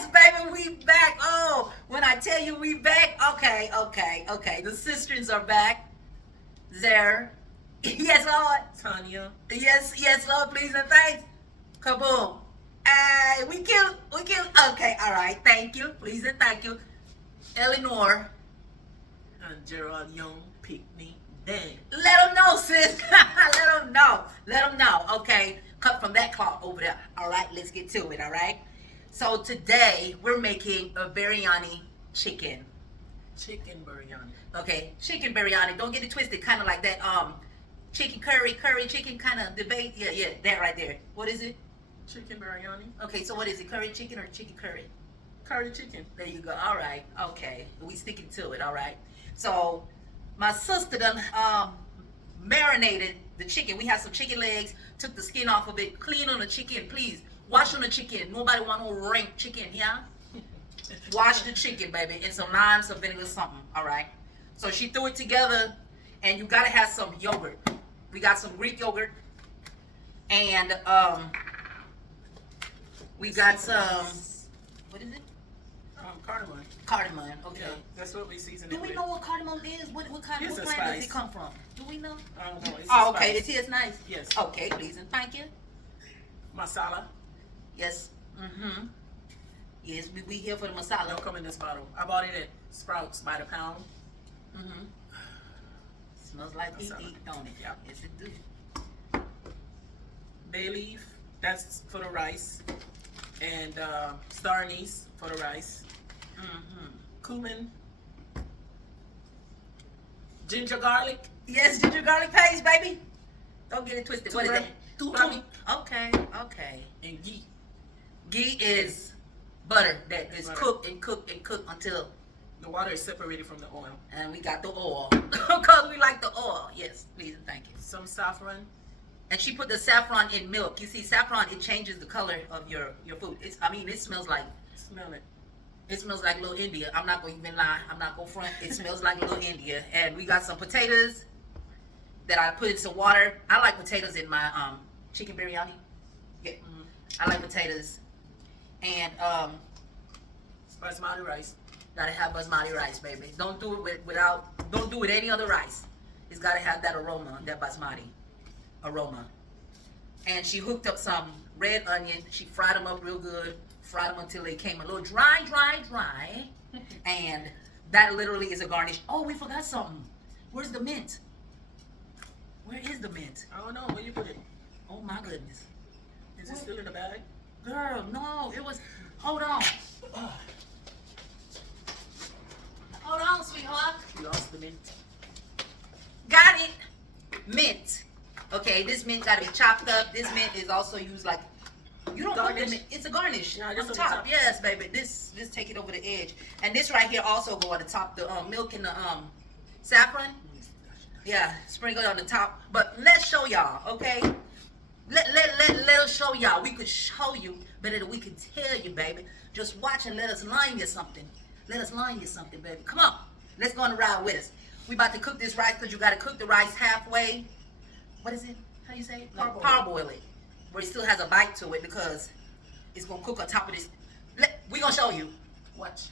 Yes, baby, we back. Oh, when I tell you we back, okay. The sisters are back. There. Yes, Lord. Tanya. Yes, Lord, please and thanks. Kaboom. Hey, we cute. Okay, all right. Thank you. Please and thank you. Eleanor. And Gerald Young, Picnic, Dan. Let them know, sis. Let them know. Okay. Cut from that clock over there. All right, let's get to it. All right. So today we're making a biryani chicken. Chicken biryani. Okay, chicken biryani. Don't get it twisted. Kind of like that. Chicken curry chicken kind of debate. Yeah. That right there. What is it? Chicken biryani. Okay, so what is it? Curry chicken or chicken curry? Curry chicken. There you go. All right. Okay, we sticking to it. All right. So my sister done marinated the chicken. We have some chicken legs. Took the skin off of it. Clean on the chicken, please. Wash on the chicken. Nobody want no rank chicken, yeah? Wash the chicken, baby, in some lime, some vinegar, something. All right. So she threw it together, and you gotta have some yogurt. We got some Greek yogurt, and we got some. What is it? Cardamom. Cardamom. Okay. Yeah, that's what we season it Do we with. know what cardamom is? What kind? It's What a plant does spice. it come from? Do we know? I don't know. It's Oh, a okay. spice. It is nice. Yes. Okay, please and thank you. Masala. Yes. Mm-hmm. Yes, we here for the masala. Don't come in this bottle. I bought it at Sprouts by the pound. Mm-hmm. Smells like eat, don't it? Yeah. Yes, it do. Bay leaf. That's for the rice. And star anise for the rice. Mm-hmm. Cumin. Ginger garlic. Yes, ginger garlic paste, baby. Don't get it twisted. What is that? Turmeric. Okay. And ghee. Ghee is butter that is Butter. cooked and cooked and cooked until, The water is separated from the oil. and we got the oil. Because we like the oil. Yes, please and thank you. Some saffron. And she put the saffron in milk. You see, saffron, it changes the color of your food. It smells like, Smell it. it smells like Little India. I'm not going to even lie. I'm not going to front. It smells like Little India. And we got some potatoes that I put in some water. I like potatoes in my chicken biryani. Yeah, I like potatoes. And Basmati rice. gotta have basmati rice, baby. Don't do it don't do it with any other rice. It's gotta have that aroma, that basmati aroma. And she hooked up some red onion. She fried them up real good. Fried them until they came a little dry. And that literally is a garnish. Oh, we forgot something. Where's the mint? Where is the mint? I don't know. Where you put it? Oh my goodness. Is it still in the bag? Girl, no, it was, hold on. Hold on, sweetheart. You lost the mint. Got it. Mint. Okay, this mint got to be chopped up. This mint is also used like, you don't put the Garnish? mint. It's a garnish Yeah, on just the on the top. top. Yes, baby. This take it over the edge. And this right here also go on the top. The milk and the saffron. Yeah, sprinkle it on the top. But let's show y'all, okay? Let us show y'all. We could show you better than we could tell you, baby. Just watch and let us learn you something. Let us learn you something, baby. Come on. Let's go on the ride with us. We about to cook this rice because you got to cook the rice halfway. What is it? How do you say it? Like parboil it. Where it still has a bite to it because it's going to cook on top of this. We're going to show you. Watch.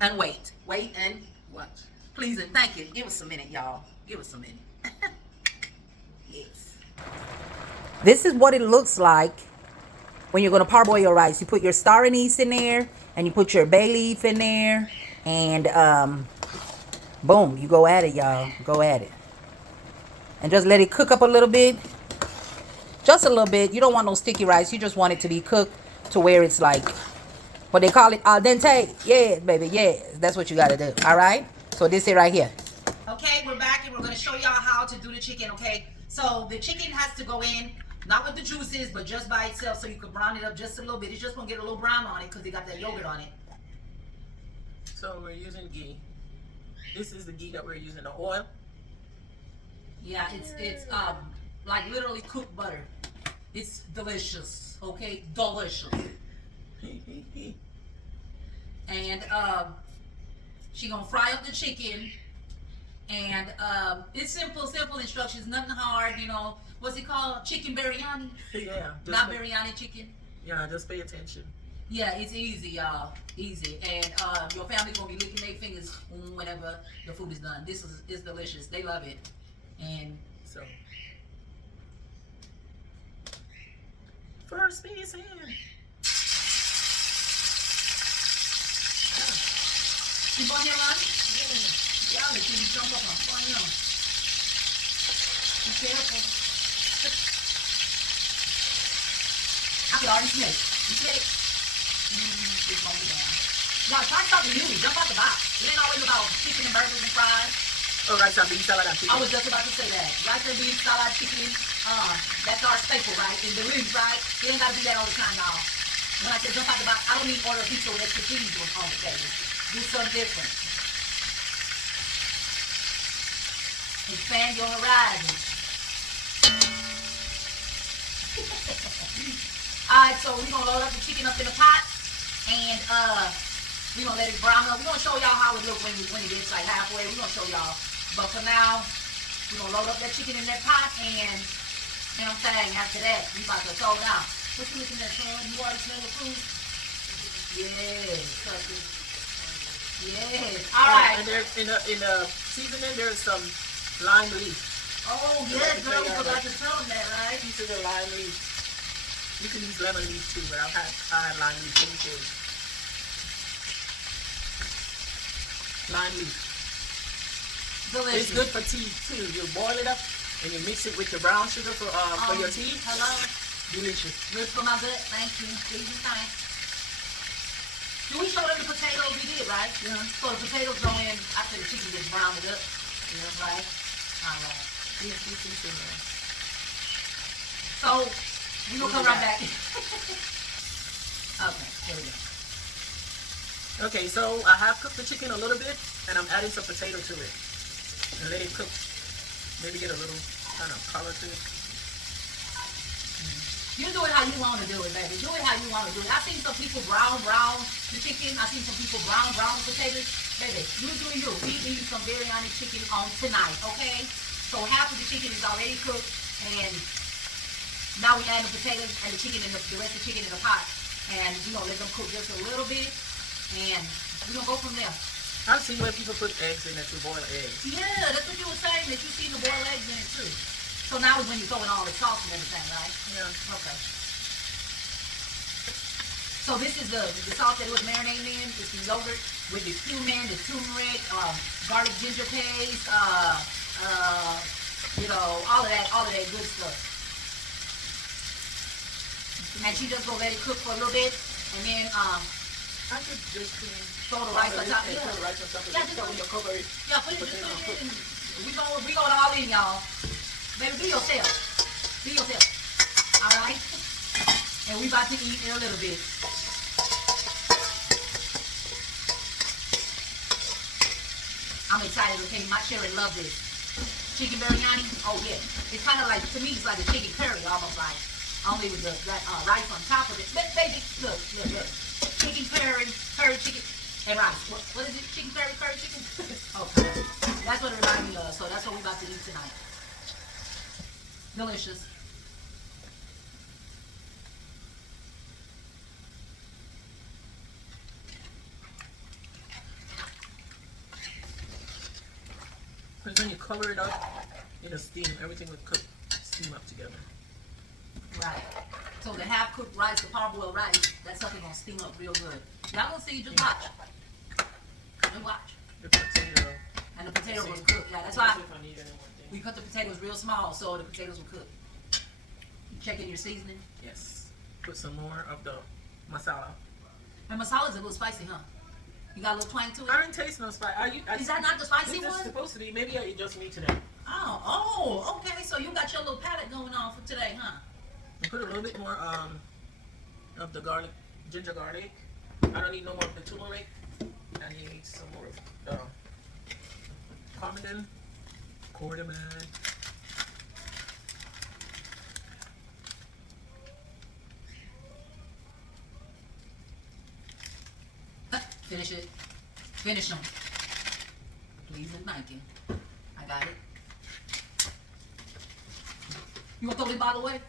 And wait. Wait and Watch. please and thank you. Give us a minute, y'all. Give us a minute. Yes. This is what it looks like when you're going to parboil your rice. You put your star anise in there, and you put your bay leaf in there, and boom, you go at it, y'all. Go at it. And just let it cook up a little bit. Just a little bit. You don't want no sticky rice. You just want it to be cooked to where it's like, what they call it, al dente. Yes, baby, yes. That's what you got to do, all right? So this is right here. Okay, we're back, and we're going to show y'all how to do the chicken, okay? So the chicken has to go in, not with the juices, but just by itself, so you can brown it up just a little bit. It's just going to get a little brown on it because they got that yogurt on it. So we're using ghee. This is the ghee that we're using. The oil. Yeah, it's like literally cooked butter. It's delicious, okay? Delicious. And she gonna fry up the chicken, and it's simple instructions, nothing hard, you know. What's it called? Chicken biryani? Yeah. Not biryani chicken. Yeah, just pay attention. Yeah, it's easy, y'all. Easy. And your family's gonna be licking their fingers whenever the food is done. This is delicious. They love it. And So first piece in. keep on here, man. Yeah, the you jump up on. Come on, you know. Be careful. I can already smell it. You smell it? It's gonna be down. Y'all try something new. Jump out the box. It ain't always about chicken and burgers and fries. Oh, rice and beans, salad and chicken. I was just about to say that. Rice and beans, salad, chicken, that's our staple, right? In the ribs, right? It ain't gotta be that all the time, y'all. When I say jump out the box, I don't mean order a pizza with extra cheese on the table. Do something different. Expand your horizons. Alright, so we're gonna load up the chicken up in the pot and we're gonna let it brown up. We're gonna show y'all how it looks when it gets like halfway. We're gonna show y'all. But for now, we're gonna load up that chicken in that pot and you know what I'm saying, after that, we about to throw down. What you looking at, son? You already smell the food? Yes, yes. Alright. And there's in the seasoning there's some lime leaf. Oh yes, girl, we forgot to tell them that, right? Pieces of lime leaf. You can use lemon leaf too, but I had lime leaf. Let me show you. Lime leaf. Delicious. It's good for tea too. You boil it up and you mix it with the brown sugar for your tea. Hello. Delicious. Good for my gut. Thank you. Please and thanks. Do we show them the potatoes? We did, right? Yeah. So the potatoes go in after the chicken gets browned up. Yeah, right? Alright. Yes, in there. So we gonna come right back. Okay, here we go. Okay, so I have cooked the chicken a little bit and I'm adding some potato to it. And let it cook. Maybe get a little kind of color to it. You do it how you want to do it, baby. Do it how you want to do it. I've seen some people brown the chicken. I've seen some people brown the potatoes. Baby, you do you. We eat some biryani chicken on tonight, okay? So half of the chicken is already cooked, and now we add the potatoes and the chicken and the rest of the chicken in the pot, and we're gonna let them cook just a little bit, and we're gonna go from there. I've seen where people put eggs in it to boil eggs. Yeah, that's what you were saying, that you seen the boiled eggs in it too. So now is when you throw in all the sauce and everything, right? Yeah. Okay. So this is the sauce that it was marinating in. It's the yogurt with the cumin, the turmeric, garlic ginger paste, you know, all of that good stuff. And she just gonna let it cook for a little bit, and then I could just throw the rice on top. Yeah. Put the rice on top of it. Just Cover it. yeah, put it in. We going all in, y'all. Baby, be yourself. Be yourself. All right. And we about to eat in a little bit. I'm excited, okay? My children love this. Chicken biryani, oh yeah. It's kind of like, to me, it's like a chicken curry, almost like. Only with that rice on top of it. But baby, look. Chicken curry chicken, and rice. What is it? Chicken curry chicken? Okay. That's what it reminds me of. So that's what we're about to eat tonight. Delicious. Because when you cover it up in a steam, everything will cook, steam up together. Right. So the half-cooked rice, the parboiled rice, that's something gonna steam up real good. Y'all gonna see, just watch. Just watch. The potato. And the potato was cooked. Yeah, that's why we cut the potatoes real small so the potatoes will cook. You checking your seasoning? Yes. Put some more of the masala. And masala's a little spicy, huh? You got a little twang to it? I didn't taste no spice. Is that not the spicy This is one? supposed to be. Maybe I eat just me today. Oh, okay. So you got your little palate going on for today, huh? I put a little bit more of the garlic, ginger garlic. I don't need no more of the turmeric. I need some more of the cardamom. Finish it. Finish them. Please and thank you. I got it. You gonna throw this bottle away?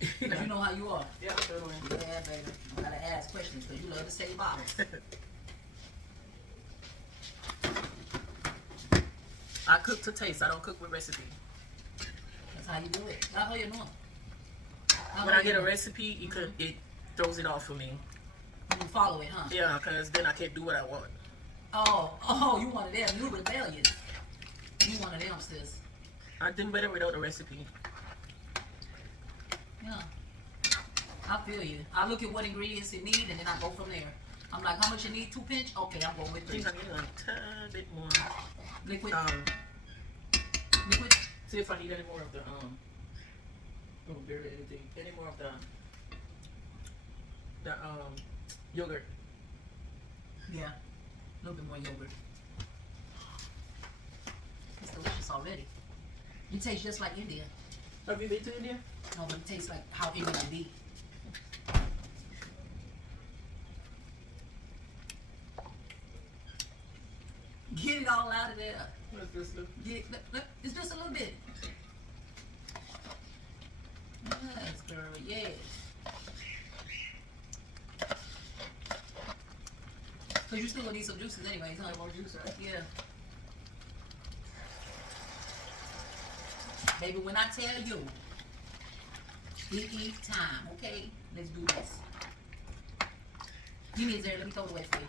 Because you know how you are. Yeah, totally. Yeah, baby. I gotta ask questions. You love to save bottles. I cook to taste. I don't cook with recipe. That's how you do it. That's how you know. When I get a recipe, it throws it off for me. You follow it, huh? Yeah, because then I can't do what I want. Oh, you one of them. You rebellious. You one of them, sis. I do better without a recipe. Yeah. I feel you. I look at what ingredients it need, and then I go from there. I'm like, how much you need? 2 pinch? Okay, I'm going with I 3. think I need a tad bit more. Liquid. Liquid. See if I need any more of the barely anything. Any more of the yogurt. Yeah. A little bit more yogurt. It's delicious already. It tastes just like India. Have you been to India? No, but it tastes like how India would be. Get it all out of there. What's this look? Look, it's just a little bit. Yes, girl, yes. Because you still gonna need some juices anyways, huh? More juice, right? Yeah. Baby, when I tell you, it eat time, okay? Let's do this. Give me a there, let me throw it away for you.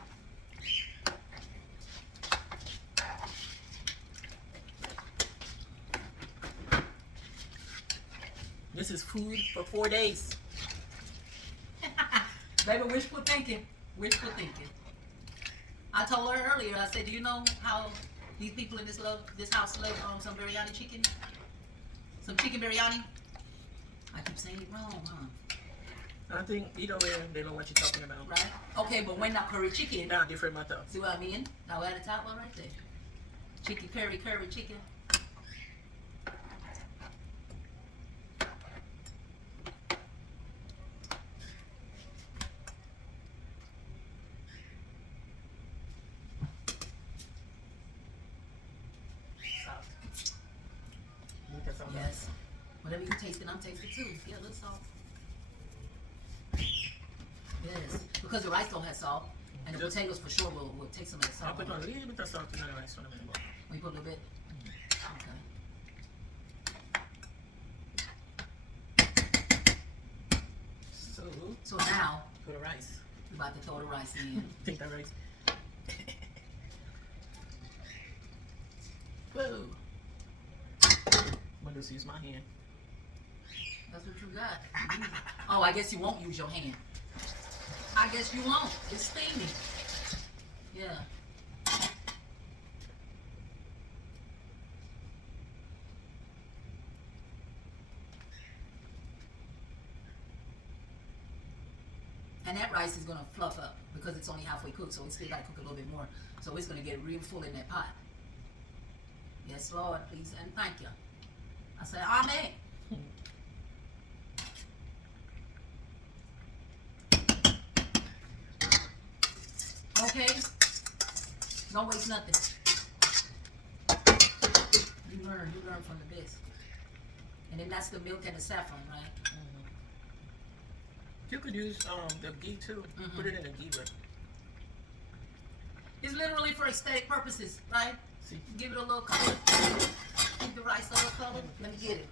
This is food for 4 days. Baby, wishful thinking. Wishful thinking. I told her earlier, I said, do you know how these people in this house love some biryani chicken? Some chicken biryani? I keep saying it wrong, huh? I think either way, they know what you're talking about. Right? Okay, but when that curry chicken, Now, different matter. see what I mean? Now we're at the top one right there. Chicken curry chicken. Yes. Whatever you tasting, I'm tasting too. Yeah, a little salt. Yes. Because the rice don't have salt. And the potatoes for sure will take some of that salt. I'll put a little bit of salt in the rice on the minute. We put a little bit? Okay. So now put the rice. we're about to throw the rice in. Take that rice. Whoa. I'm gonna just use my hand. That's what you got. Oh, I guess you won't use your hand. I guess you won't. It's steamy. Yeah. And that rice is going to fluff up because it's only halfway cooked, so we still got to cook a little bit more. So it's going to get real full in that pot. Yes, Lord, please, and thank you. I say, Amen. Okay? Don't waste nothing. You learn from the best. And then that's the milk and the saffron, right? You could use the ghee too. Put it in the ghee, but it's literally for aesthetic purposes, right? see. Give it a little color. Give the rice a little color. Let me get it.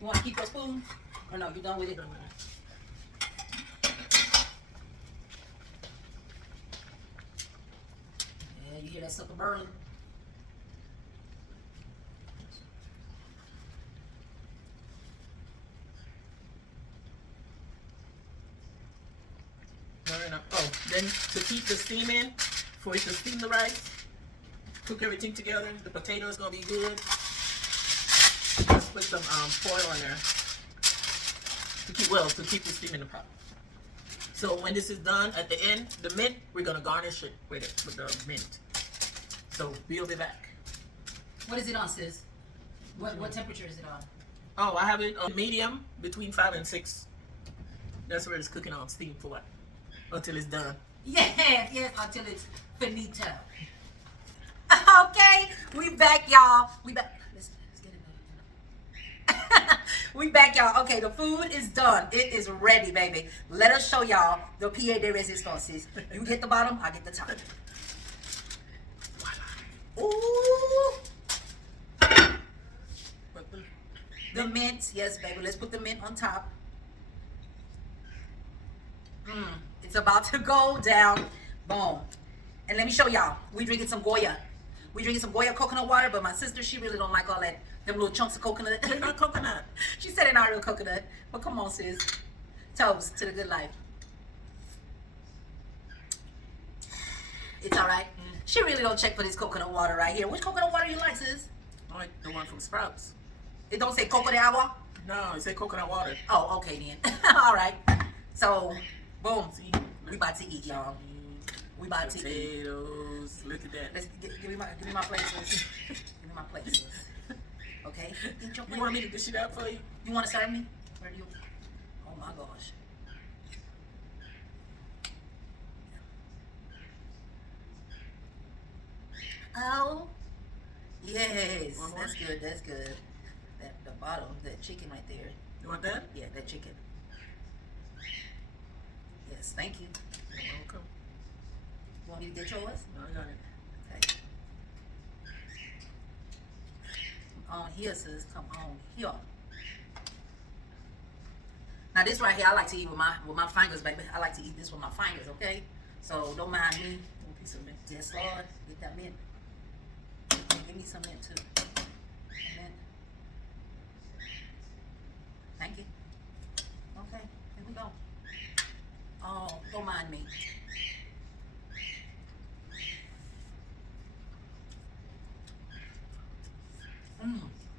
You want to keep your spoon? Or no, you done with it? Yeah, you hear that sucker burning? Oh, then to keep the steam in, for it to steam the rice, cook everything together. The potato is gonna be good. Let's put some foil on there to keep the steam in the pot. So when this is done, at the end, the mint, we're gonna garnish it with the mint. So we'll be back. What is it on, sis? What temperature is it on? Oh, I have it on medium, between 5 and 6. That's where it's cooking on steam for what? Until it's done. Yes, until it's finito. Okay, we back, y'all. We back. Let's get it. We back, y'all. Okay, the food is done. It is ready, baby. Let us show y'all the pied de resistance. You get the bottom, I get the top. Ooh. The mint, yes, baby. Let's put the mint on top. It's about to go down. Boom. And let me show y'all. We drinking some Goya. We drinking some Goya coconut water, but my sister, she really don't like all that. Them little chunks of coconut. They're not coconut. She said they're not real coconut. But come on, sis. Toast to the good life. It's all right. She really don't check for this coconut water right here. Which coconut water you like, sis? I like the one from Sprouts. It don't say coco de agua? No, it say coconut water. Oh, okay then. All right. So, boom. We about to eat, y'all. We about to eat. Potatoes. Look at that. Let's give me my plate, sis. Give me my plate, sis. Okay. Eat your plate. You want me to dish it out for you? You want to serve me? Where do you? Oh my gosh. Oh. Yes. One more? That's good. That's good. The bottom, that chicken right there. You want that? Yeah, that chicken. Yes, thank you. You're welcome. You want me to get yours? No, I got it. Okay. Come on here, sis. Come on here. Now this right here, I like to eat with my fingers, baby. I like to eat this with my fingers, okay? So don't mind me. One piece of mint. Yes, Lord. Get that mint. Give me some mint too. Mint. Thank you. Okay, here we go. Oh, don't mind me.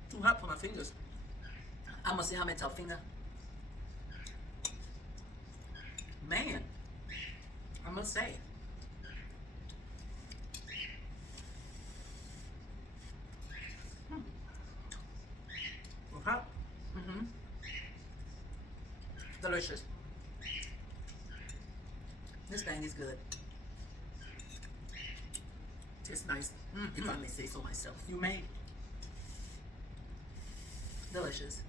Too hot for my fingers. I'm gonna see how many tough finger. Man, I must say. Too hot? Delicious. This thing is good. Tastes nice. If I may say so myself. You may. Delicious.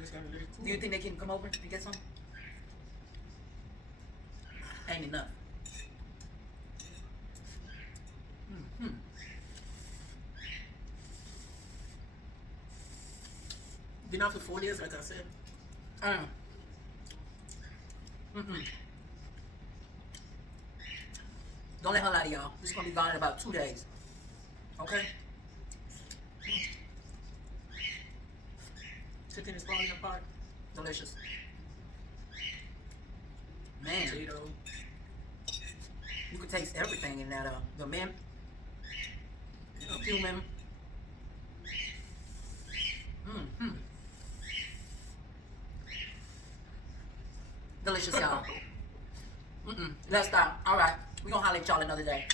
It's got a little cool. Do you think they can come over and get some? Ain't enough. Been out for 4 days, like I said. Don't let her lie to y'all. This is gonna be gone in about 2 days. Okay? Chicken is falling apart. Delicious. Man, Potato. you could taste everything in that. The mint, the cumin. Delicious, y'all. Let's stop. All right, we gonna holler at y'all another day.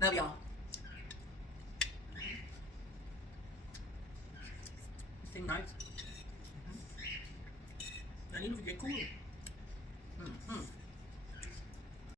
Love y'all. Think nice. I need to get cool.